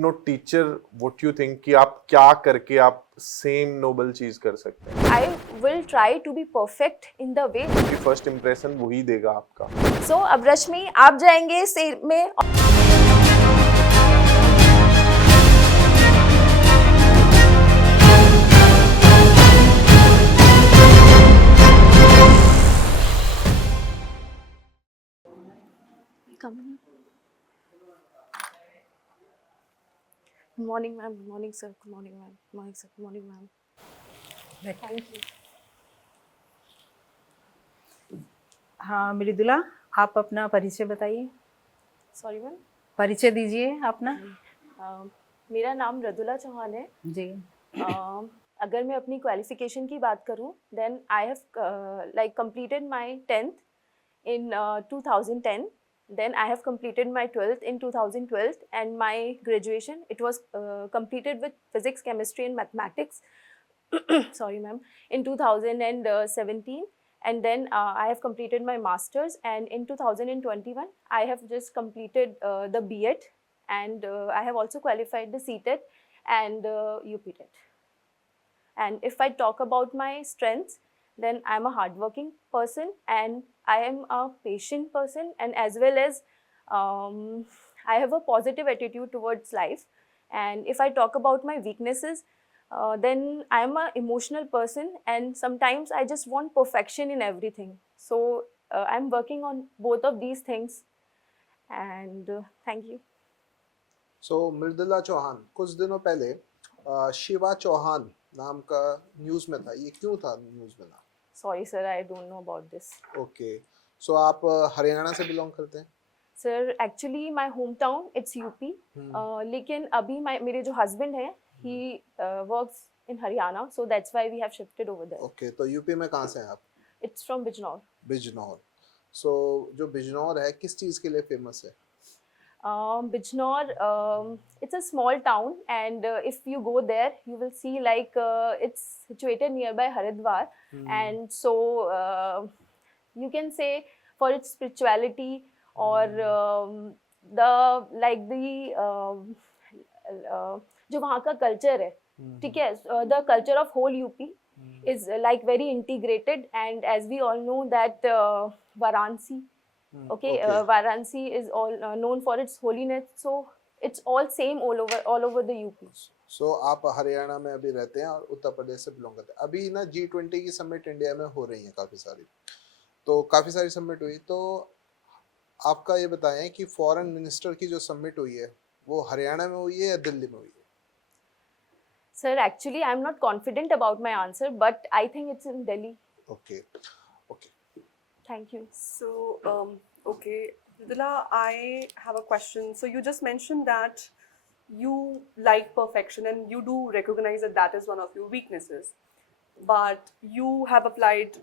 No teacher what you think कि आप क्या करके आप सेम नोबल चीज कर सकते हैं? I will try to be perfect in the way. क्योंकि फर्स्ट इंप्रेशन वही देगा आपका। So अब रश्मि आप जाएंगे सेल में। Good morning, ma'am. Good morning, sir. Good morning, ma'am. Good morning, sir. Good morning, ma'am. Thank you. हाँ मृदुला, आप अपना परिचय बताइए। Sorry, ma'am. परिचय दीजिए अपना। मेरा नाम मृदुला चौहान है जी। अगर मैं अपनी क्वालिफिकेशन की बात करूं, then I have like completed my 10th in 2010. Then I have completed my 12th in 2012, and my graduation, it was completed with physics, chemistry and mathematics. Sorry, ma'am. In 2017, and then I have completed my masters, and in 2021 I have just completed the B.Ed, and I have also qualified the CTET and UPTET. And if I talk about my strengths, then I'm a hardworking person, and I am a patient person, and as well as I have a positive attitude towards life. And if I talk about my weaknesses, then I'm an emotional person, and sometimes I just want perfection in everything. So I'm working on both of these things, and thank you. सो मृदुला चौहान, कुछ दिनों पहले शिवा चौहान नाम का news में था, ये क्यों था न्यूज़ में नाम? Sorry, sir, I don't know about this. Okay, so आप हरियाणा से बिलोंग करते हैं? Sir actually my home town it's UP, लेकिन अभी मेरे जो हस्बैंड है he works in Haryana, so that's why we have shifted over there. Okay, तो यूपी में कहाँ से हैं आप? It's from Bijnor. Bijnor. So जो बिजनौर है किस चीज़ के लिए फेमस है? Bijnor, it's a small town, and if you go there, you will see like it's situated nearby Haridwar, and so you can say for its spirituality or the like the जो वहाँ का culture है, ठीक है, the culture of whole UP is like very integrated, and as we all know that Varanasi. Okay, Varanasi is all known for its holiness, so it's all same all over the UP. सो आप हरियाणा में अभी रहते हैं और उत्तर प्रदेश से belong करते हैं। अभी ना G20 की समिट इंडिया में हो रही है काफ़ी सारी समिट हुई, तो आपका ये बताएं कि फॉरेन मिनिस्टर की जो समिट हुई है वो हरियाणा में हुई है या दिल्ली में हुई है? Sir, actually I'm not confident about my answer, but I think it's in Delhi. Okay okay, Thank you. So, okay, Mridula, I have a question. So you just mentioned that you like perfection and you do recognize that that is one of your weaknesses. But you have applied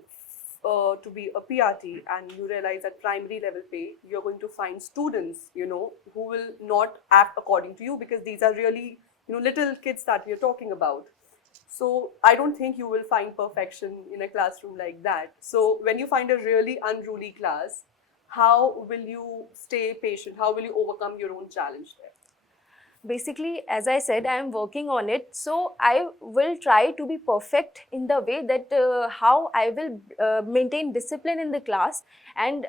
to be a PRT, and you realize at primary level pay, you're going to find students, who will not act according to you, because these are really, little kids that we are talking about. So I don't think you will find perfection in a classroom like that. So when you find a really unruly class, how will you stay patient? How will you overcome your own challenge there? Basically, as I said, I am working on it, so I will try to be perfect in the way that how I will maintain discipline in the class, and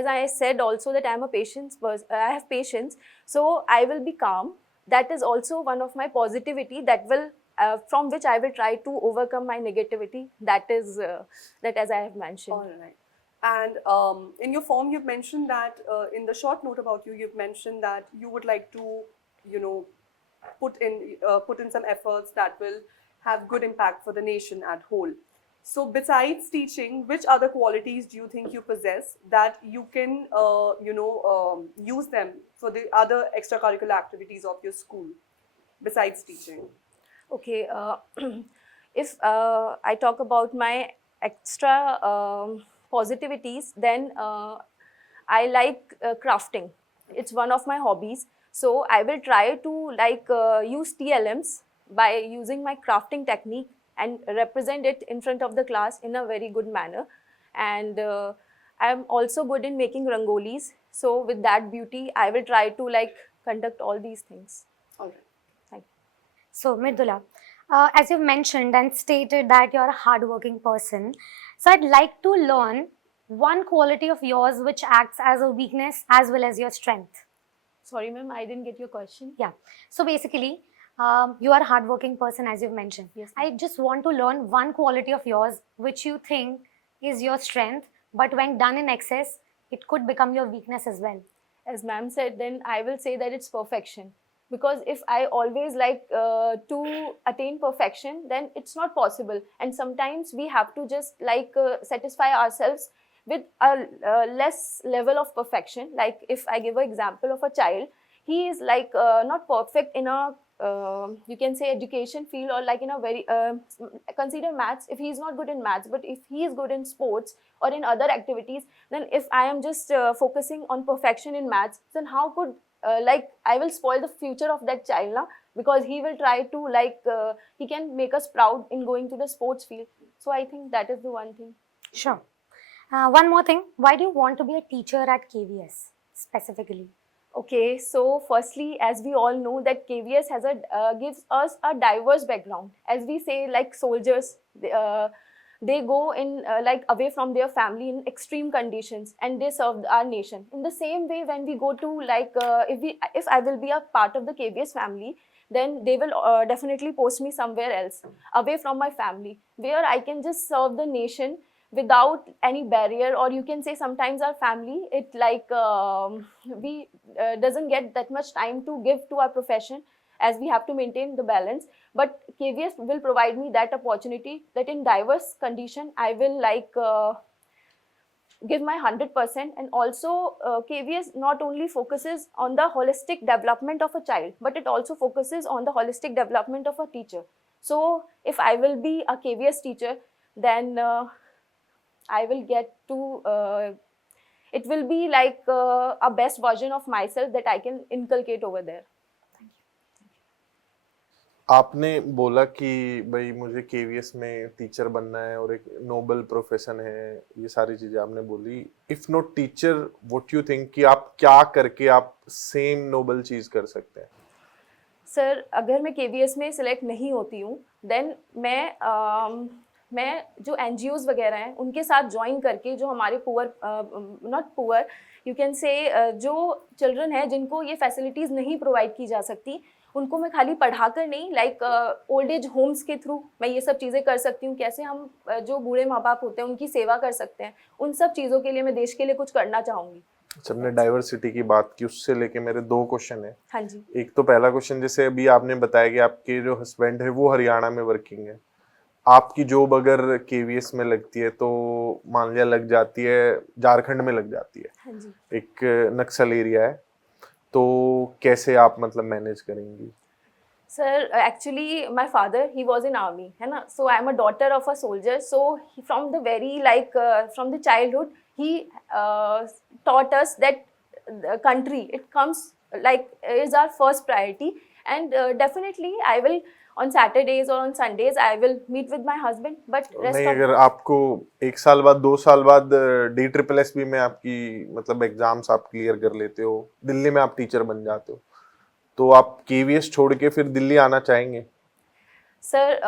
as I said also that I am a patience person, I have patience, so I will be calm. That is also one of my positivity that will from which I will try to overcome my negativity. That is that, as I have mentioned. All right. And in your form, you've mentioned that in the short note about you, you've mentioned that you would like to, put in some efforts that will have good impact for the nation at whole. So besides teaching, which other qualities do you think you possess that you can, use them for the other extracurricular activities of your school besides teaching? Okay, if I talk about my extra positivities, then I like crafting. It's one of my hobbies. So I will try to like use TLMs by using my crafting technique and represent it in front of the class in a very good manner. And I'm also good in making rangolis. So with that beauty, I will try to like conduct all these things. All right. So, Mridula, as you've mentioned and stated that you're a hardworking person, so I'd like to learn one quality of yours which acts as a weakness as well as your strength. Sorry, ma'am, I didn't get your question. Yeah. So basically, you are a hardworking person as you've mentioned. Yes. I just want to learn one quality of yours which you think is your strength, but when done in excess, it could become your weakness as well. As ma'am said, then I will say that it's perfection. Because if I always like to attain perfection, then it's not possible. And sometimes we have to just like satisfy ourselves with a less level of perfection. Like if I give an example of a child, he is like not perfect in a you can say education field, or like in a very consider maths. If he is not good in maths, but if he is good in sports or in other activities, then if I am just focusing on perfection in maths, then how could like I will spoil the future of that child now, because he will try to like he can make us proud in going to the sports field. So I think that is the one thing. Sure. One more thing. Why do you want to be a teacher at KVS specifically? Okay, so firstly, as we all know that KVS has a gives us a diverse background. As we say, like soldiers, they go in like away from their family in extreme conditions, and they serve our nation. In the same way, when we go to like if I will be a part of the KVS family, then they will definitely post me somewhere else, away from my family, where I can just serve the nation without any barrier. Or you can say sometimes our family, it like we doesn't get that much time to give to our profession, as we have to maintain the balance. But KVS will provide me that opportunity, that in diverse condition I will like give my 100%. And also KVS not only focuses on the holistic development of a child, but it also focuses on the holistic development of a teacher. So if I will be a KVS teacher, then I will get to it will be like a best version of myself that I can inculcate over there. आपने बोला कि भाई मुझे KVS में teacher बनना है और एक नोबल प्रोफेशन है, ये सारी चीजें आपने बोली. If not teacher, what you think कि आप क्या करके आप सेम नोबल चीज कर सकते हैं? सर, अगर मैं KVS में सिलेक्ट नहीं होती हूँ, देन मैं जो NGOs वगैरह हैं उनके साथ ज्वाइन करके, जो हमारे poor not poor you can से जो चिल्ड्रन है जिनको ये फैसिलिटीज़ नहीं प्रोवाइड की जा सकती, उनको मैं खाली पढ़ाकर नहीं, लाइक ओल्ड एज होम्स के थ्रू मैं ये सब चीज़ें कर सकती हूँ. कैसे हम जो बूढ़े माँ बाप होते हैं उनकी सेवा कर सकते हैं, उन सब चीज़ों के लिए मैं देश के लिए कुछ करना चाहूँगी. अच्छा, हमने डाइवर्सिटी की बात की, उससे लेके मेरे 2 क्वेश्चन है. हाँ जी. एक तो पहला क्वेश्चन, जैसे अभी आपने बताया कि आपके जो हस्बैंड है वो हरियाणा में वर्किंग है, आपकी जॉब अगर केवीएस में लगती है तो मान लिया लग जाती है झारखंड में लग जाती है. हाँ जी. एक नक्सल एरिया है, तो कैसे आप मतलब मैनेज करेंगी? Sir, actually my father he was in army, है ना. So I am a daughter of a soldier. So from the very like from the childhood he taught us that the country, it comes like is our first priority. And definitely I will on Saturdays or on Sundays I will meet with my husband, but rest नहीं, of अगर आपको 1 साल बाद 2 साल बाद DSSS में आपकी मतलब एग्जाम्स आप क्लियर कर लेते हो, दिल्ली में आप टीचर बन जाते हो, तो आप केवीएस छोड़ के फिर दिल्ली आना चाहेंगे? सर,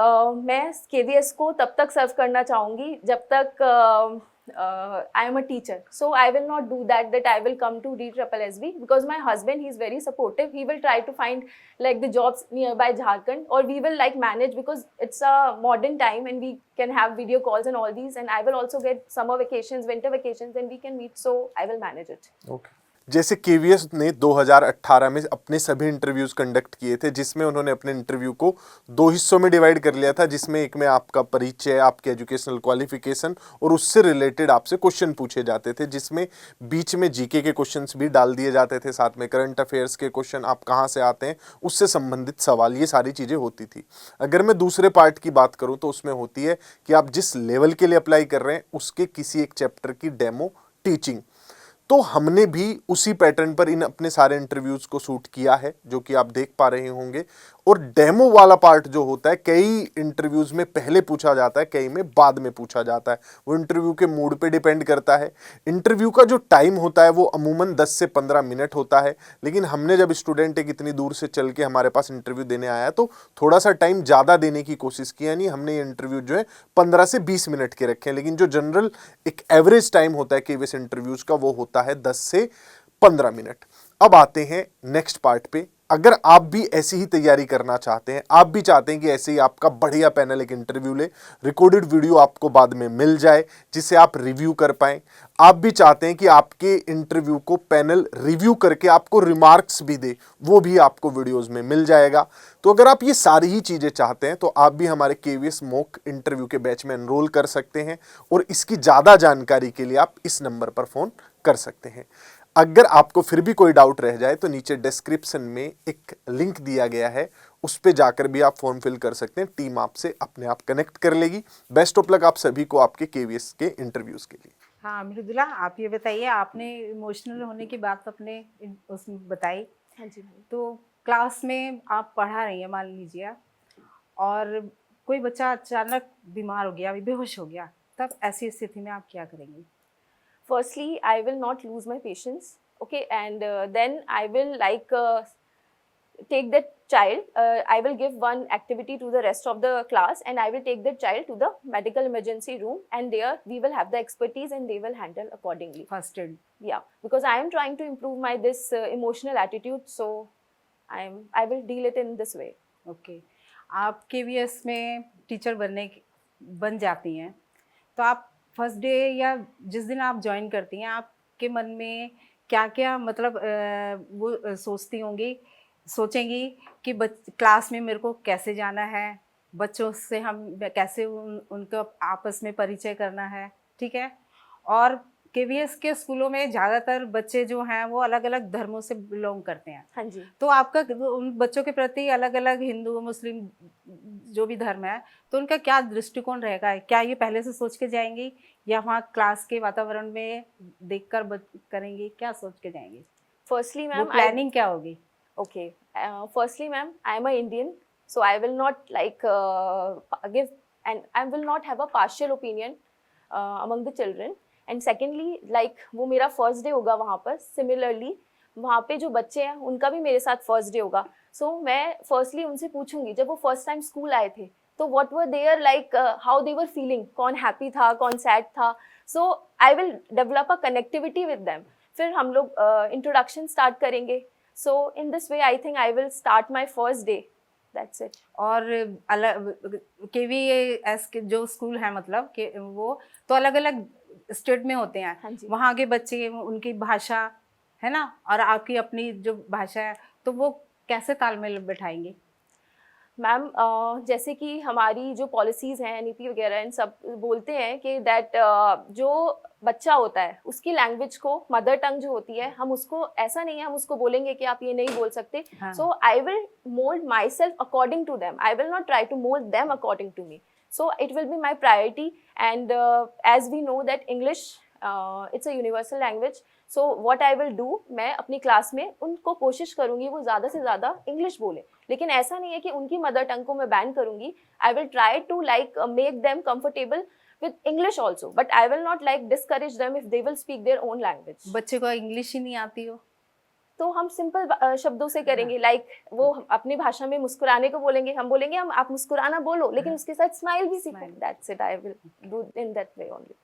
मैं KVS को तब तक सर्व करना चाहूँगी जब तक I am a teacher. So I will not do that I will come to DSSB, because my husband, he is very supportive. He will try to find like the jobs nearby Jharkhand, or we will like manage, because it's a modern time and we can have video calls and all these, and I will also get summer vacations, winter vacations, and we can meet. So I will manage it. Okay. जैसे KVS ने 2018 में अपने सभी interviews conduct किए थे, जिसमें उन्होंने अपने इंटरव्यू को 2 हिस्सों में डिवाइड कर लिया था, जिसमें एक में आपका परिचय, आपके एजुकेशनल क्वालिफिकेशन और उससे रिलेटेड आपसे क्वेश्चन पूछे जाते थे, जिसमें बीच में जीके के क्वेश्चंस भी डाल दिए जाते थे, साथ में करंट अफेयर्स के क्वेश्चन, आप कहाँ से आते हैं उससे संबंधित सवाल, ये सारी चीज़ें होती थी. अगर मैं दूसरे पार्ट की बात करूँ तो उसमें होती है कि आप जिस लेवल के लिए अप्लाई कर रहे हैं उसके किसी एक चैप्टर की डेमो टीचिंग. तो हमने भी उसी पैटर्न पर इन अपने सारे इंटरव्यूज़ को शूट किया है, जो कि आप देख पा रहे होंगे. और डेमो वाला पार्ट जो होता है कई इंटरव्यूज में पहले पूछा जाता है, कई में बाद में पूछा जाता है। वो इंटरव्यू के मूड पे डिपेंड करता है। इंटरव्यू का जो टाइम होता है वो अमूमन 10 से 15 मिनट होता है, लेकिन हमने जब स्टूडेंट एक इतनी दूर से चल के हमारे पास इंटरव्यू देने आया तो थोड़ा सा टाइम ज़्यादा देने की कोशिश की, यानी हमने ये इंटरव्यू जो है 15 से 20 मिनट के रखे हैं। लेकिन जो जनरल एक एवरेज टाइम होता है केवीएस इंटरव्यूज का वो होता है 10 से 15 मिनट। अब आते हैं नेक्स्ट पार्ट पे। अगर आप भी ऐसी ही तैयारी करना चाहते हैं, आप भी चाहते हैं कि ऐसे ही आपका बढ़िया पैनल एक इंटरव्यू ले, रिकॉर्डेड वीडियो आपको बाद में मिल जाए जिसे आप रिव्यू कर पाएं, आप भी चाहते हैं कि आपके इंटरव्यू को पैनल रिव्यू करके आपको रिमार्क्स भी दे, वो भी आपको वीडियोस में मिल जाएगा। तो अगर आप ये सारी ही चीज़ें चाहते हैं तो आप भी हमारे केवीएस मॉक इंटरव्यू के बैच में एनरोल कर सकते हैं, और इसकी ज़्यादा जानकारी के लिए आप इस नंबर पर फ़ोन कर सकते हैं। अगर आपको फिर भी कोई डाउट रह जाए तो नीचे डिस्क्रिप्शन में एक लिंक दिया गया है, उस पे जाकर भी आप फॉर्म फिल कर सकते हैं। टीम आपसे अपने आप कनेक्ट कर लेगी। बेस्ट ऑफ लक आप सभी को आपके केवीएस के इंटरव्यूज के लिए। हाँ मृदुला, आप ये बताइए, आपने इमोशनल होने की बात अपने उसमें बताई, हाँ जी मैम। तो क्लास में आप पढ़ा रही हैं मान लीजिए, और कोई बच्चा अचानक बीमार हो गया, अभी बेहोश हो गया, तब ऐसी स्थिति में आप क्या करेंगी? Firstly, I will not lose my patience, okay, and then I will take that child, I will give one activity to the rest of the class, and I will take that child to the medical emergency room, and there we will have the expertise and they will handle accordingly. First aid. Yeah, because I am trying to improve my this emotional attitude, so I will deal it in this way. Okay, आप KVS में teacher बन जाती हैं, तो आप first day या जिस दिन आप ज्वाइन करती हैं, आपके मन में क्या क्या मतलब वो सोचेंगी कि क्लास में मेरे को कैसे जाना है, बच्चों से हम कैसे उनको आपस में परिचय करना है, ठीक है। और केवीएस के स्कूलों में ज़्यादातर बच्चे जो हैं वो अलग अलग धर्मों से बिलोंग करते हैं, हाँ जी। तो आपका उन बच्चों के प्रति अलग अलग हिंदू मुस्लिम जो भी धर्म है, तो उनका क्या दृष्टिकोण रहेगा? क्या ये पहले से सोच के जाएंगी या वहाँ क्लास के वातावरण में देखकर करेंगी? क्या सोच के जाएंगी? Firstly, वो ma'am, प्लानिंग क्या होगी? okay. Firstly, ma'am, I am a Indian, so I will not give, and I will not have a partial opinion among the children. And secondly, वो मेरा फर्स्ट डे होगा वहाँ पर, सिमिलरली वहाँ पे जो बच्चे हैं उनका भी मेरे साथ फर्स्ट डे होगा। सो मैं फर्स्टली उनसे पूछूंगी, जब वो फर्स्ट टाइम स्कूल आए थे तो what were there how they were feeling, कौन हैप्पी था, कौन सैड था। So I will develop a connectivity with them. फिर हम लोग इंट्रोडक्शन स्टार्ट करेंगे। So in this way I think I will start my first day, that's it. और अलग केवीएस के जो स्कूल है मतलब कि वो तो अलग अलग स्टेट में होते हैं, हाँ जी। वहाँ के बच्चे उनकी भाषा है ना, और आपकी अपनी जो भाषा है, तो वो कैसे तालमेल बैठाएंगे? मैम जैसे कि हमारी जो पॉलिसीज़ हैं, नीति वगैरह, इन सब बोलते हैं कि दैट जो बच्चा होता है उसकी लैंग्वेज को, मदर टंग जो होती है, हम उसको ऐसा नहीं है हम उसको बोलेंगे कि आप ये नहीं बोल सकते। So I will mould myself according to them, I will not try to mould them according to me. So it will be my priority, and as we know that English it's a universal language, so what I will do, मैं अपनी class में उनको कोशिश करूँगी वो ज़्यादा से ज़्यादा इंग्लिश बोले, लेकिन ऐसा नहीं है कि उनकी मदर टंग को मैं बैन करूँगी। I will try to make them comfortable with English also, but I will not discourage them if they will speak their own language. बच्चे को इंग्लिश ही नहीं आती हो तो हम सिंपल शब्दों से करेंगे, वो अपनी भाषा में मुस्कुराने को बोलेंगे, हम बोलेंगे हम आप मुस्कुराना बोलो, लेकिन उसके साथ स्माइल भी सीखो। That's it, I will do in that way only.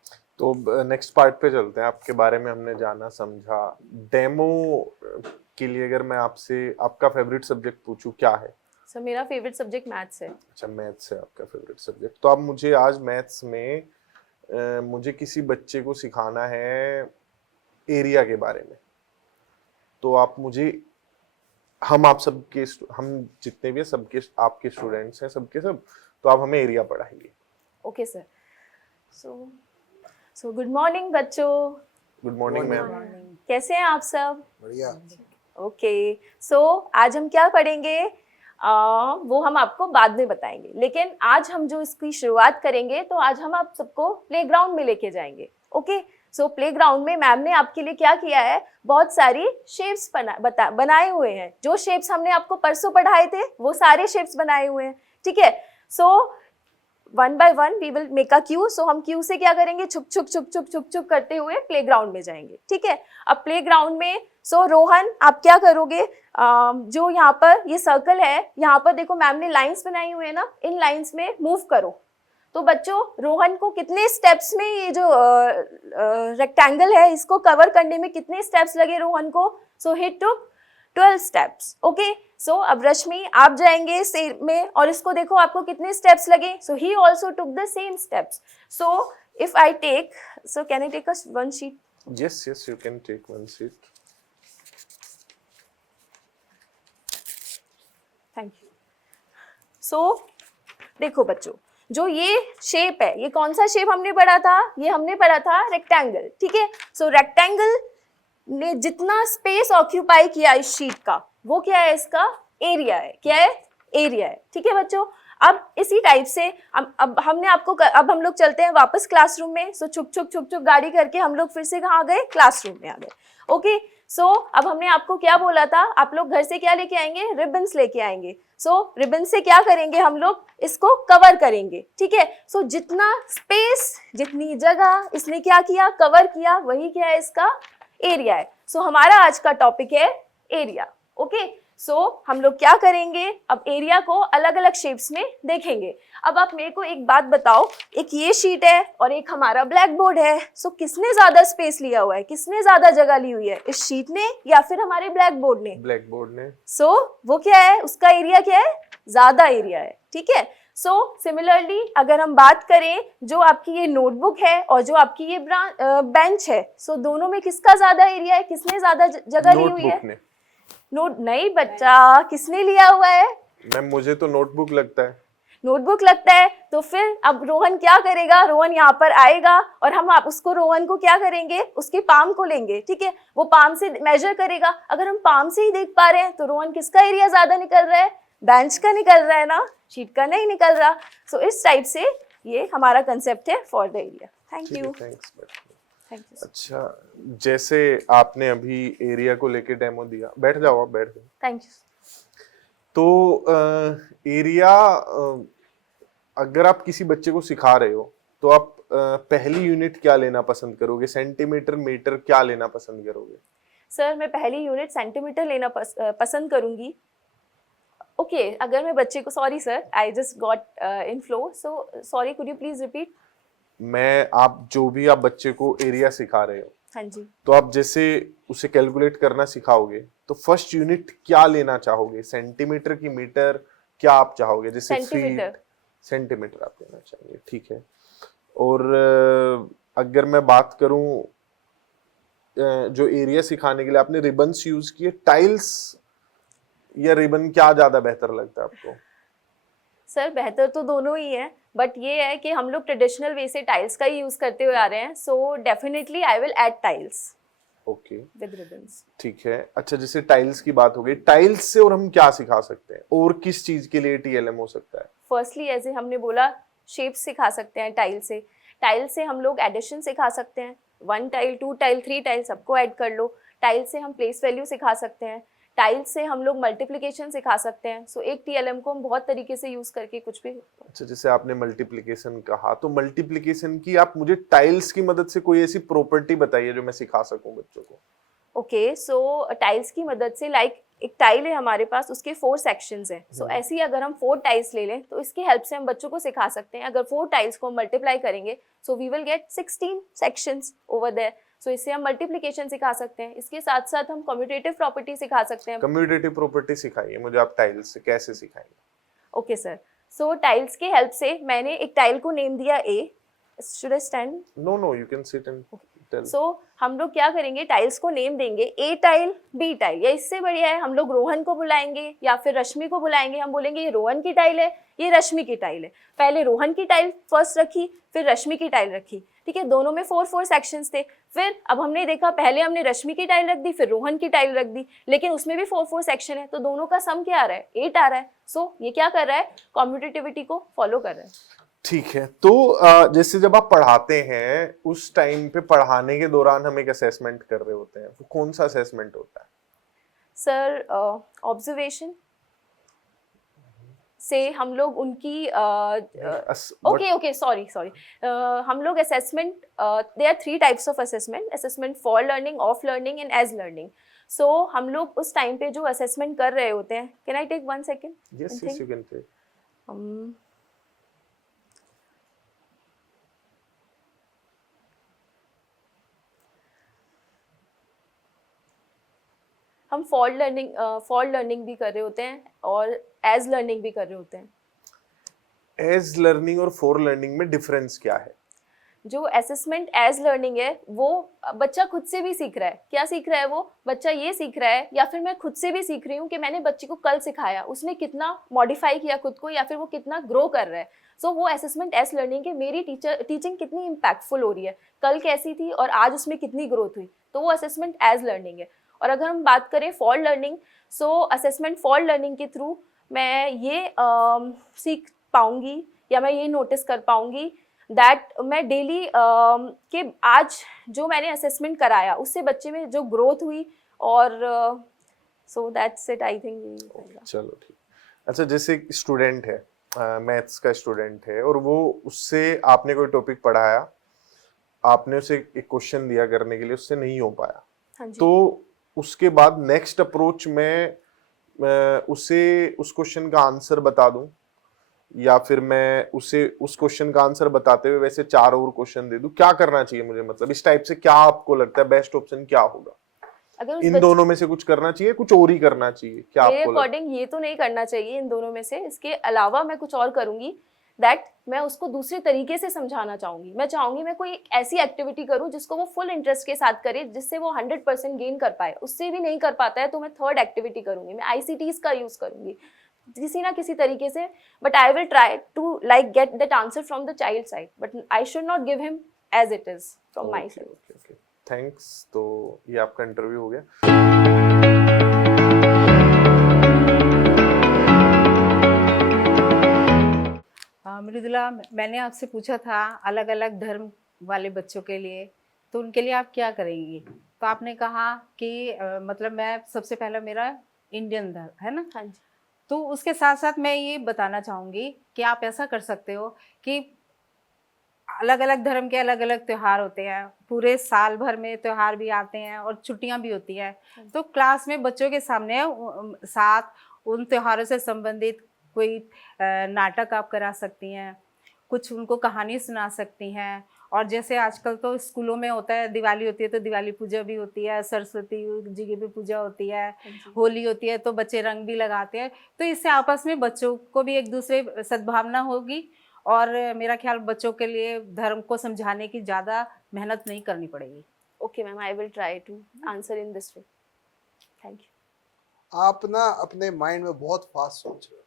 तो नेक्स्ट पार्ट पे चलते हैं। आपके बारे में हमने जाना समझा। डेमो के लिए अगर मैं आपसे आपका फेवरेट सब्जेक्ट पूछूं, क्या है? सर मेरा फेवरेट सब्जेक्ट मैथ्स है। अच्छा, मैथ्स है आपका फेवरेट सब्जेक्ट। तो आप मुझे आज मैथ्स में मुझे किसी बच्चे को सिखाना है एरिया के बारे में, तो आप मुझे हम जितने भी सबके आपके स्टूडेंट्स हैं सबके सब, तो आप हमें एरिया पढ़ाइए। Okay sir. So good morning बच्चों। Good morning ma'am. कैसे हैं आप सब? बढ़िया। ओके, सो आज हम क्या पढ़ेंगे वो हम आपको बाद में बताएंगे, लेकिन आज हम जो इसकी शुरुआत करेंगे तो आज हम आप सबको प्लेग्राउंड में लेके जाएंगे। ओके, सो प्लेग्राउंड में मैम ने आपके लिए क्या किया है, बहुत सारी शेप्स बनाए हुए हैं। जो शेप्स हमने आपको परसों पढ़ाए थे वो सारे शेप्स बनाए हुए हैं, ठीक है। So one by one we will make a queue. So हम क्यू से क्या करेंगे, छुप छुप छुप छुप छुप छुप करते हुए प्लेग्राउंड में जाएंगे, ठीक है। अब प्लेग्राउंड में रोहन आप क्या करोगे, जो यहाँ पर ये सर्कल है, यहाँ पर देखो मैम ने लाइंस बनाई हुई है ना, इन लाइंस में मूव करो। तो बच्चों रोहन को कितने स्टेप्स में ये जो रेक्टेंगल है इसको कवर करने में कितने स्टेप्स लगे रोहन को, सो ही टुक 12 स्टेप्स, ओके। सो अब रश्मि आप जाएंगे सेम में और इसको देखो आपको कितने स्टेप्स लगे, so he also took the same steps. So if I take, so can I take a one seat? Yes, yes, you can take one seat. Thank you. So देखो बच्चों, जो ये शेप है, ये कौन सा शेप हमने पढ़ा था, ये हमने पढ़ा था रेक्टेंगल, ठीक है। सो रेक्टेंगल ने जितना स्पेस ऑक्यूपाई किया इस शीट का, वो क्या है, इसका एरिया है। क्या है, एरिया है, ठीक है बच्चों। अब इसी टाइप से अब हमने आपको अब हम लोग चलते हैं वापस क्लासरूम में। सो छुप छुप छुप छुप गाड़ी करके हम लोग फिर से कहाँ गए, क्लासरूम में आ गए, ओके। सो अब हमने आपको क्या बोला था, आप लोग घर से क्या लेके आएंगे, रिबन्स लेके आएंगे। सो रिबन से क्या करेंगे, हम लोग इसको कवर करेंगे, ठीक है। सो जितना स्पेस, जितनी जगह इसने क्या किया, कवर किया, वही क्या है, इसका एरिया है। सो हमारा आज का टॉपिक है एरिया, ओके। सो हम लोग क्या करेंगे, अब एरिया को अलग अलग शेप्स में देखेंगे। अब आप मेरे को एक बात बताओ, एक ये शीट है और एक हमारा ब्लैक बोर्ड है। सो किसने ज्यादा स्पेस लिया हुआ है, किसने ज्यादा जगह ली हुई है, इस शीट ने या फिर हमारे ब्लैक बोर्ड ने? ब्लैक बोर्ड ने। सो वो क्या है, उसका एरिया क्या है, ज्यादा एरिया है, ठीक है। सो सिमिलरली अगर हम बात करें, जो आपकी ये नोटबुक है और जो आपकी ये बेंच है, सो दोनों में किसका ज्यादा एरिया है, किसने ज्यादा जगह ली हुई है? नोटबुक ने। नोट नहीं बच्चा, किसने लिया हुआ है? मैम मुझे तो नोटबुक लगता है। नोटबुक लगता है, तो फिर अब रोहन क्या करेगा, रोहन यहाँ पर आएगा और हम आप उसको, रोहन को क्या करेंगे, उसके पाम को लेंगे, ठीक है। वो पाम से मेजर करेगा। अगर हम पाम से ही देख पा रहे हैं तो रोहन किसका एरिया ज्यादा निकल रहा है, बेंच का निकल रहा है ना, शीट का नहीं निकल रहा। सो इस टाइप से ये हमारा कंसेप्ट है for the area. Thank you. Thanks. Thank you. अच्छा, जैसे आपने अभी एरिया को लेके डेमो दिया, बैठ जाओ, आप बैठ जाओ। Thank you. तो एरिया, अगर आप किसी बच्चे को सिखा रहे हो तो आप पहली यूनिट क्या लेना पसंद करोगे, सेंटीमीटर, मीटर, क्या लेना पसंद करोगे? सर मैं पहली यूनिट सेंटीमीटर लेना पसंद करूंगी, ओके। अगर मैं बच्चे को, sorry sir I just got in flow, so sorry, could you please repeat? आप जो भी आप बच्चे को एरिया सिखा रहे हो, हाँ जी, तो आप जैसे उसे कैलकुलेट करना सिखाओगे तो फर्स्ट यूनिट क्या लेना चाहोगे, सेंटीमीटर की मीटर, क्या आप चाहोगे? जैसे सेंटीमीटर। फीट, सेंटीमीटर आप लेना चाहेंगे, ठीक है। और अगर मैं बात करूं, जो एरिया सिखाने के लिए आपने रिबन्स यूज किए, टाइल्स या रिबन, क्या ज्यादा बेहतर लगता है आपको? सर बेहतर तो दोनों ही है, बट ये है कि हम लोग ट्रेडिशनल वे से टाइल्स का ही यूज करते हुए आ रहे हैं। So definitely I will add tiles okay, with ribbons. ठीक है। अच्छा, जैसे टाइल्स की बात हो गई, टाइल्स से और हम क्या सिखा सकते हैं, और किस चीज के लिए टीएलएम हो सकता है? फर्स्टली ऐसे हमने बोला शेप्स सिखा सकते हैं टाइल से। टाइल से हम लोग एडिशन सिखा सकते हैं, 1 टाइल 2 टाइल 3 टाइल सबको ऐड कर लो। टाइल से हम प्लेस वैल्यू सिखा सकते हैं। टाइल से हम लोग मल्टीप्लिकेशन सिखा सकते हैं। सो एक टीएलएम को हम बहुत तरीके से यूज करके कुछ भी। अच्छा, जैसे आपने मल्टीप्लिकेशन कहा, तो मल्टीप्लिकेशन की आप मुझे टाइल्स की मदद से कोई ऐसी प्रॉपर्टी बताइए जो मैं सिखा सकूं बच्चों को। ओके, सो टाइल्स की मदद से, लाइक एक टाइल है हमारे पास, उसके 4 सेक्शंस हैं। सो ऐसे ही अगर हम 4 टाइल्स ले लें तो इसकी हेल्प से हम बच्चों को सिखा सकते हैं। अगर 4 टाइल्स को मल्टीप्लाई करेंगे so we will get 16 sections over there. So इससे हम मल्टीप्लिकेशन सिखा सकते हैं। इसके साथ साथ हम कम्यूटेटिव प्रॉपर्टी सिखा सकते हैं। कम्यूटेटिव प्रॉपर्टी सिखाइए मुझे आप, टाइल्स से कैसे सिखाएंगे? ओके सर, सो टाइल्स के हेल्प से मैंने एक टाइल को नेम दिया A. Should I stand? No, you can sit and tell. So हम लोग क्या करेंगे, टाइल्स को नेम देंगे ए टाइल, बी टाइल, या इससे बढ़िया है हम लोग रोहन को बुलाएंगे या फिर रश्मि को बुलाएंगे। हम बोलेंगे ये रोहन की टाइल है, ये रश्मि की टाइल है। पहले रोहन की टाइल फर्स्ट रखी, फिर रश्मि की टाइल रखी, ठीक है। दोनों में 4 सेक्शंस थे। फिर अब हमने देखा, पहले हमने रश्मि की टाइल रख दी, फिर रोहन की टाइल रख दी, लेकिन उसमें भी 4 सेक्शन है, तो दोनों का सम क्या आ रहा है, 8 आ रहा है। सो ये क्या कर रहा है, कॉम्यूटेटिविटी को फॉलो कर रहा है। ठीक है, तो जैसे जब आप पढ़ाते हैं उस टाइम पे पढ़ाने के दौरान हम एक असेसमेंट कर रहे होते हैं, वो कौन सा असेसमेंट होता है? सर ऑब्जर्वेशन से हम लोग उनकी ओके सॉरी हम लोग assessment there are 3 types of assessment, assessment for learning, of learning and as learning. So हम लोग उस टाइम पे जो असेसमेंट कर रहे होते हैं, can I take 1 second? Yes you can say. हम फॉर लर्निंग भी कर रहे होते हैं और एज लर्निंग भी कर रहे होते हैं. एज लर्निंग और फॉर लर्निंग में डिफरेंस क्या है? जो असेसमेंट एज लर्निंग है वो बच्चा खुद से भी सीख रहा है. क्या सीख रहा है वो बच्चा? ये सीख रहा है, या फिर मैं खुद से भी सीख रही हूँ कि मैंने बच्चे को कल सिखाया, उसने कितना मॉडिफाई किया खुद को, या फिर वो कितना ग्रो कर रहा है. सो वो असेसमेंट एज लर्निंग है, मेरी टीचिंग कितनी इम्पैक्टफुल हो रही है, कल कैसी थी और आज उसमें कितनी ग्रोथ हुई, तो वो असेसमेंट एज लर्निंग है. और अगर हम बात करें for learning, so assessment for learning के थ्रू मैं ये सीख पाऊंगी या मैं ये नोटिस कर पाऊंगी दैट मैं डेली कि आज जो मैंने असेसमेंट कराया उससे बच्चे में जो ग्रोथ हुई, और so that's it. I think यही होगा. चलो ठीक. अच्छा, जैसे एक स्टूडेंट है, मैथ्स का स्टूडेंट है, और वो उससे आपने कोई टॉपिक पढ़ाया, आपने उसे एक क्वेश्चन दिया करने के लिए, उससे नहीं हो पाया. हाँ जी. तो उसके बाद नेक्स्ट अप्रोच में उसे उस क्वेश्चन का आंसर बता दूं, या फिर मैं उसे उस क्वेश्चन का आंसर बताते हुए वैसे 4 और क्वेश्चन दे दूं? क्या करना चाहिए मुझे? मतलब इस टाइप से क्या आपको लगता है बेस्ट ऑप्शन क्या होगा? अगर उस इन दोनों में से कुछ करना चाहिए, कुछ और ही करना चाहिए? क्या मेरे आपको लगता है? अकॉर्डिंग ये तो नहीं करना चाहिए इन दोनों में से. इसके अलावा मैं कुछ और करूंगी, दैट मैं उसको दूसरे तरीके से समझाना चाहूंगी. मैं चाहूंगी मैं कोई ऐसी एक्टिविटी करूं जिसको वो फुल इंटरेस्ट के साथ करे, जिससे वो 100% गेन कर पाए. उससे भी नहीं कर पाता है तो मैं थर्ड एक्टिविटी करूंगी, मैं ICTs का यूज करूंगी किसी ना किसी तरीके से. But I will try to like get that answer from the child side, but I should not give him as it is from my side. Okay, thanks. तो ये आपका इंटरव्यू हो गया. मृदुला, मैंने आपसे पूछा था अलग अलग धर्म वाले बच्चों के लिए, तो उनके लिए आप क्या करेंगी? तो आपने कहा कि मतलब मैं सबसे पहला मेरा इंडियन धर्म है ना. हाँ जी. तो उसके साथ साथ मैं ये बताना चाहूँगी कि आप ऐसा कर सकते हो कि अलग अलग धर्म के अलग अलग त्यौहार होते हैं, पूरे साल भर में त्यौहार भी आते हैं और छुट्टियां भी होती हैं. तो क्लास में बच्चों के सामने साथ उन त्योहारों से संबंधित कोई नाटक आप करा सकती हैं, कुछ उनको कहानी सुना सकती हैं. और जैसे आजकल तो स्कूलों में होता है, दिवाली होती है तो दिवाली पूजा भी होती है, सरस्वती जी की भी पूजा होती है, होली होती है तो बच्चे रंग भी लगाते हैं. तो इससे आपस में बच्चों को भी एक दूसरे सद्भावना होगी, और मेरा ख्याल बच्चों के लिए धर्म को समझाने की ज़्यादा मेहनत नहीं करनी पड़ेगी. Okay ma'am, I will try to answer in this way. Thank you. आप ना अपने माइंड में बहुत फास्ट सोच रहे हो,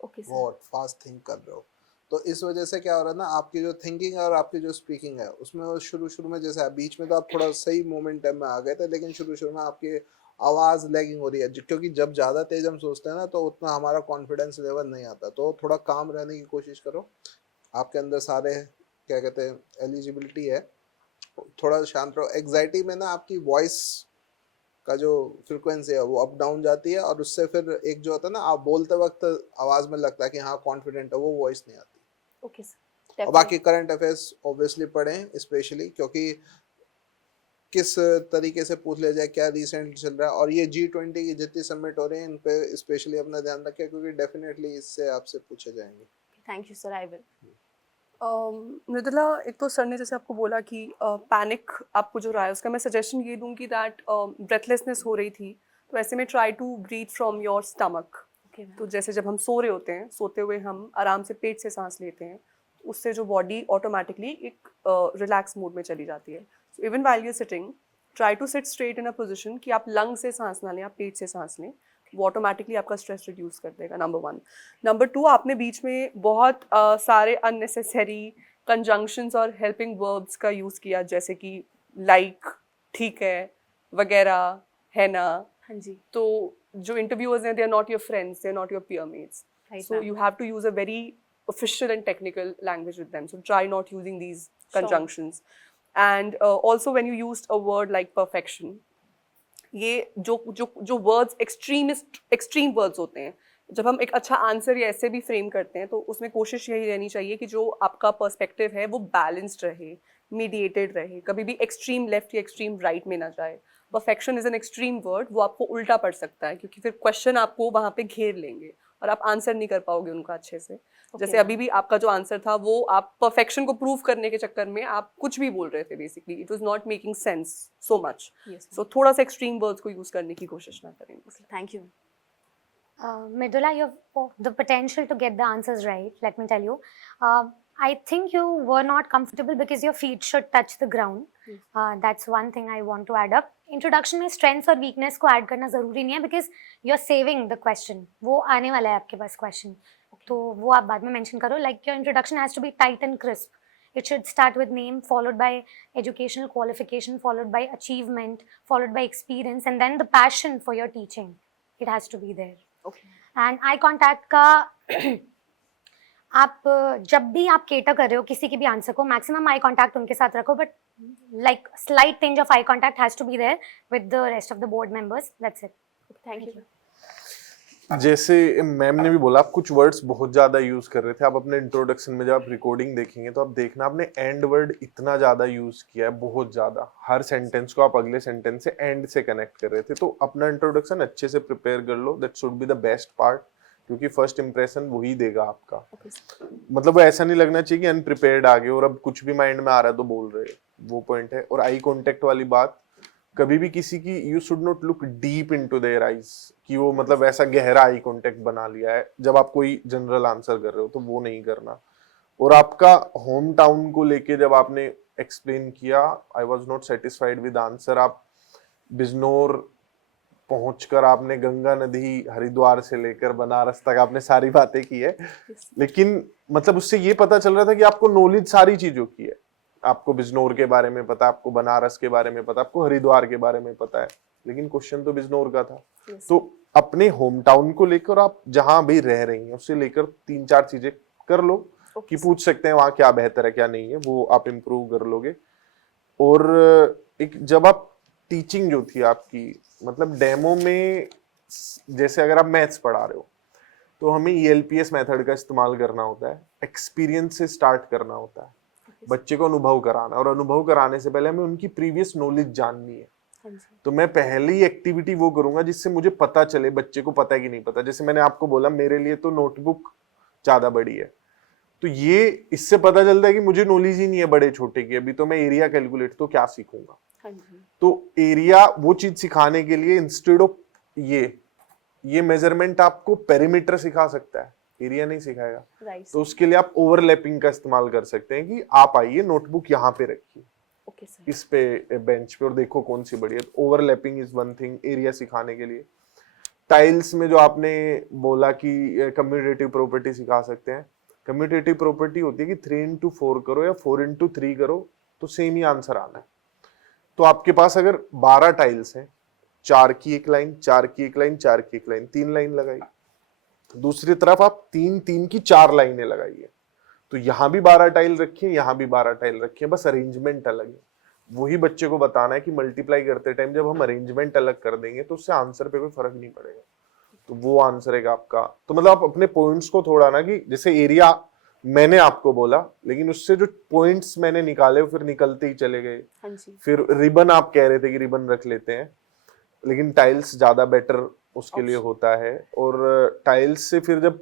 ओके सर. बहुत फास्ट थिंक कर रहे हो. तो इस वजह से क्या हो रहा है ना, आपकी जो थिंकिंग है और आपकी जो स्पीकिंग है उसमें शुरू में जैसे बीच में तो आप थोड़ा सही मोमेंटम में आ गए थे, लेकिन शुरू में आपकी आवाज़ लैगिंग हो रही है, क्योंकि जब ज़्यादा तेज हम सोचते हैं ना तो उतना हमारा कॉन्फिडेंस लेवल नहीं आता. तो थोड़ा काम रहने की कोशिश करो. आपके अंदर सारे क्या कहते हैं एलिजिबिलिटी है, थोड़ा शांत रहो. एग्जाइटी में ना आपकी वॉइस का जो फ्रिक्वेंसी है वो अप डाउन जाती है, और उससे फिर एक जो होता है ना, आप बोलते वक्त आवाज़ में लगता है कि हाँ कॉन्फिडेंट है, वो वॉइस नहीं आती. Okay sir. और बाकी करंट अफेयर्स ऑब्वियसली पढ़ें, स्पेशली क्योंकि किस तरीके से पूछ लिया जाए, क्या रिसेंट चल रहा है, और ये G20 की जितनी समिट हो रही है इन पे स्पेशली अपना ध्यान रखें, क्योंकि डेफिनेटली इससे आपसे पूछे जाएंगे. Thank you sir. I will. Mridula, एक तो सर ने जैसे आपको बोला कि पैनिक आपको जो रहा है उसका मैं सजेशन ये दूंगी दैट ब्रेथलेसनेस हो रही थी, तो ऐसे में try to breathe from your stomach. तो जैसे जब हम सो रहे होते हैं, सोते हुए हम आराम से पेट से सांस लेते हैं, उससे जो बॉडी ऑटोमेटिकली एक रिलैक्स मोड में चली जाती है. So even while you sitting, try to sit straight in a position कि आप लंग से सांस ना लें, आप पेट से सांस लें. वो ऑटोमेटिकली आपका स्ट्रेस रिड्यूस कर देगा. नंबर 1. नंबर 2, आपने बीच में बहुत सारे अननेसेसरी कंजंक्शंस और हेल्पिंग वर्ब्स का यूज़ किया, जैसे कि लाइक, ठीक है, वगैरह, है ना. हाँ जी. तो जो इंटरव्यूअर्स हैं, they are not your friends, they are not your peer mates. Right, So ma'am. you have to use a very official and technical language with them. So try not using these Sure. conjunctions. And also when you used a word like perfection, ये जो words extreme words होते हैं, जब हम एक अच्छा answer या ऐसे भी फ्रेम करते हैं तो उसमें कोशिश यही रहनी चाहिए कि जो आपका पर्सपेक्टिव है वो बैलेंस्ड रहे, मीडिएटेड रहे, कभी भी एक्सट्रीम लेफ्ट या एक्सट्रीम राइट में ना जाए. Perfection is an extreme word, वो आपको उल्टा पड़ सकता है क्योंकि फिर क्वेश्चन आपको वहाँ पे घेर लेंगे और आप आंसर नहीं कर पाओगे उनका अच्छे से. जैसे अभी भी आपका जो आंसर था वो आप परफेक्शन को प्रूव करने के चक्कर में आप कुछ भी बोल रहे थे, basically it was not making sense so much. So थोड़ा सा एक्सट्रीम वर्ड्स को यूज करने की कोशिश ना करें. Thank you. Mridula, you have the potential to get the answers right, let me tell you. I think you were not comfortable because your feet should touch the ground. That's one thing I want to add up. Introduction में strengths और weakness को add करना ज़रूरी नहीं है because you're saving the question. वो आने वाला है आपके पास question. तो वो आप बाद में mention करो. Like your introduction has to be tight and crisp. It should start with name, followed by educational qualification, followed by achievement, followed by experience, and then the passion for your teaching. It has to be there. Okay. And eye contact का आप जब भी आप cater कर रहे हो किसी के भी आंसर को, मैक्सिमम आई कॉन्टैक्ट उनके साथ रखो, but like slight tinge of eye contact has to be there with the rest of the board members. That's it. Thank you. जैसे मैम ने भी बोला, आप कुछ वर्ड्स बहुत ज्यादा यूज कर रहे थे. आप अपने इंट्रोडक्शन में जब आप रिकॉर्डिंग देखेंगे तो आप देखना आपने एंड वर्ड इतना ज्यादा यूज किया है, बहुत ज्यादा. हर सेंटेंस को आप अगले सेंटेंस से एंड से कनेक्ट कर रहे थे. तो अपना इंट्रोडक्शन अच्छे से प्रिपेयर कर लो. That should be the best part, क्योंकि फर्स्ट इंप्रेशन वही देगा आपका. मतलब वो ऐसा नहीं लगना चाहिए कि अनप्रिपेयर्ड आ गए और अब कुछ भी माइंड में आ रहा है तो बोल रहे. वो पॉइंट है. और आई कॉन्टेक्ट वाली बात, कभी भी किसी की you should not look deep into their eyes कि वो मतलब ऐसा गहरा आई कांटेक्ट बना लिया है जब आप कोई जनरल आंसर कर रहे हो, तो वो नहीं करना. और आपका होम टाउन को लेके जब आपने एक्सप्लेन किया, I was not satisfied with answer. आप बिजनौर पहुंचकर आपने गंगा नदी, हरिद्वार से लेकर बनारस तक आपने सारी बातें की है, लेकिन मतलब उससे ये पता चल रहा था कि आपको नॉलेज सारी चीजों की है. आपको बिजनौर के बारे में पता, आपको बनारस के बारे में पता, आपको हरिद्वार के बारे में पता है, लेकिन क्वेश्चन तो बिजनौर का था. तो अपने होम टाउन को लेकर आप जहां भी रह रही हैं उससे लेकर 3-4 चीजें कर लो कि पूछ सकते हैं वहां क्या बेहतर है क्या नहीं है, वो आप इम्प्रूव कर लोगे. और एक जब आप टीचिंग जो थी आपकी, मतलब डेमो में जैसे अगर आप मैथ्स पढ़ा रहे हो तो हमें ELPS मेथड का इस्तेमाल करना होता है. एक्सपीरियंस से स्टार्ट करना होता है, बच्चे को अनुभव कराना, और अनुभव कराने से पहले हमें उनकी प्रीवियस नॉलेज जाननी है. तो मैं पहली एक्टिविटी वो करूंगा जिससे मुझे पता चले बच्चे को पता है कि नहीं पता. जैसे मैंने आपको बोला मेरे लिए तो नोटबुक ज्यादा बड़ी है, तो ये इससे पता चलता है कि मुझे नॉलेज ही नहीं है बड़े छोटे की. अभी तो मैं एरिया कैलकुलेट तो क्या सीखूंगा. तो एरिया वो चीज सिखाने के लिए इंस्टेड ऑफ ये मेजरमेंट आपको पेरीमीटर सिखा सकता है, एरिया नहीं सिखाएगा. तो उसके लिए आप ओवरलैपिंग का इस्तेमाल कर सकते हैं कि आप आइए नोटबुक यहाँ पे रखिए, इस पे बेंच पे, और देखो कौन सी बड़ी है. Overlapping is one thing area सिखाने के लिए. टाइल्स में जो आपने बोला कि कम्यूटेटिव प्रॉपर्टी सिखा सकते हैं. कम्यूटेटिव प्रॉपर्टी होती है कि 3x4 करो या 4x3 करो तो सेम ही आंसर आना है. तो आपके पास अगर 12 टाइल्स हैं, 4 की एक लाइन, 4 की एक लाइन, 4 की एक लाइन, 3 लाइन लगाई. दूसरी तरफ आप 3 की 4 लाइनें लगाइए. तो यहां भी 12 टाइल रखिए, यहां भी 12 टाइल रखिए, बस अरेंजमेंट अलग है. वही बच्चे को बताना है कि मल्टीप्लाई करते टाइम जब हम अरेंजमेंट अलग कर देंगे तो उससे आंसर पे कोई फर्क नहीं पड़ेगा. तो वो आंसर है आपका. तो मतलब आप अपने पॉइंट्स को थोड़ा ना, कि जैसे एरिया मैंने आपको बोला, लेकिन उससे जो पॉइंट्स मैंने निकाले वो फिर निकलते ही चले गए. फिर रिबन आप कह रहे थे कि रिबन रख लेते हैं, लेकिन टाइल्स ज्यादा बेटर उसके लिए होता है. और टाइल्स से फिर जब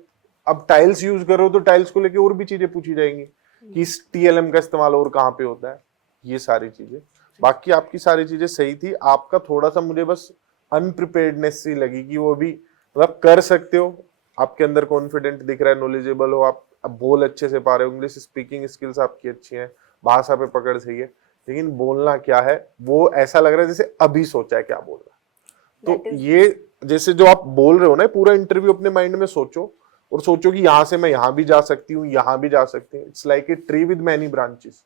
अब टाइल्स यूज करो तो टाइल्स को लेके और भी चीजें पूछी जाएंगी कि इस TLM का इस्तेमाल और कहाँ पे होता है, ये सारी चीजें. बाकी आपकी सारी चीजें सही थी. आपका थोड़ा सा मुझे बस अनप्रिपेयर्डनेस सी लगी कि वो भी मतलब कर सकते हो, आपके अंदर कॉन्फिडेंट दिख रहा है, नॉलेजेबल हो आप, अब बोल अच्छे से पा रहे हो, इंग्लिश स्पीकिंग स्किल्स आपकी अच्छी हैं, भाषा पे पकड़ सही है, लेकिन बोलना क्या है वो ऐसा लग रहा है जैसे अभी सोचा है क्या बोलना. तो ये जैसे जो आप बोल रहे हो ना, पूरा इंटरव्यू अपने माइंड में सोचो और सोचो कि यहाँ से मैं यहाँ भी जा सकती हूँ, यहाँ भी जा सकती हूँ. It's like a tree with many branches,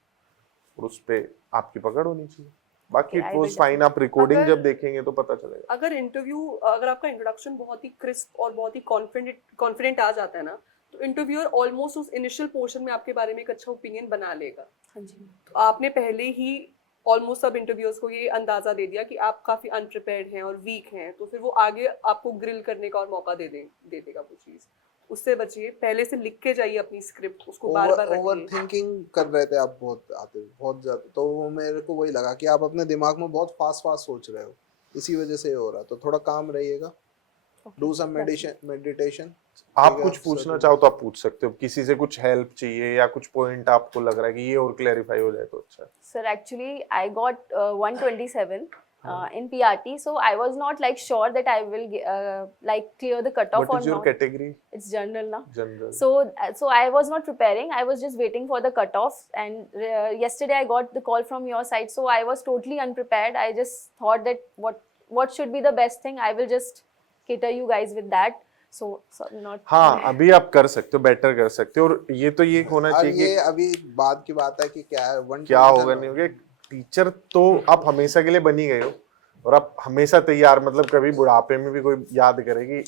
और उस पे आपकी पकड़ होनी चाहिए. बाकी इट वाज फाइन. आप रिकॉर्डिंग जब देखेंगे तो पता चलेगा. अगर आपका इंट्रोडक्शन बहुत ही क्रिस्प और बहुत ही कॉन्फिडेंट आ जाता है ना, तो इंटरव्यूअर ऑलमोस्ट उस इनिशियल पोर्शन में आपके बारे में एक अच्छा ओपिनियन बना लेगा। हाँ जी। तो आपने पहले ही ऑलमोस्ट सब इंटरव्यूअर्स को ये अंदाजा दे दिया कि आप काफ़ी अनप्रिपेयर्ड हैं और वीक हैं, तो फिर वो आगे आपको ग्रिल करने का और मौका दे देगा वो चीज़। उससे बचिए, पहले से लिख के जाइए अपनी स्क्रिप्ट, उसको बार बार ओवर रखिए। थिंकिंग कर रहे थे आप बहुत ज्यादा, तो वो मेरे को वही लगा कि आप अपने दिमाग में बहुत फास्ट सोच रहे हो, इसी वजह से ये हो रहा। तो थोड़ा काम रहिएगा, डू सम मेडिटेशन। आप कुछ पूछना चाहो तो आप पूछ सकते हो, किसी से कुछ हेल्प चाहिए या कुछ पॉइंट आपको लग रहा है कि ये और क्लैरिफाई हो जाए तो अच्छा। Sir, actually, I got 127 in PRT, so I was not like sure that I will like clear the cutoff What or is your not. category? It's general now. General. So I was not preparing. I was just waiting for the cutoff, and yesterday I got the call from your side, so I was totally unprepared. I just thought that what should be the best thing. I will just cater you guys with that. So not. हाँ, अभी आप कर सकते हो, better कर सकते हो। और ये तो ये होना और चाहिए ये अभी बाद की बात है कि क्या है, क्या होगा नहीं होगा। टीचर तो आप हमेशा के लिए बन ही गए हो और आप हमेशा तैयार, मतलब कभी बुढ़ापे में भी कोई याद करेगी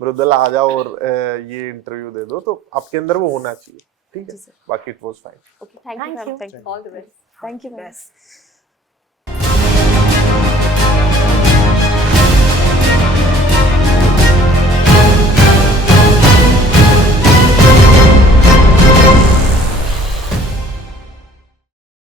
मृदुला आ जाओ और ये इंटरव्यू दे दो, तो आपके अंदर वो होना चाहिए। ठीक है, बाकी it was fine. Okay. Thank you, ma'am. you. Thank you. All the best. Thank you, ma'am. Best.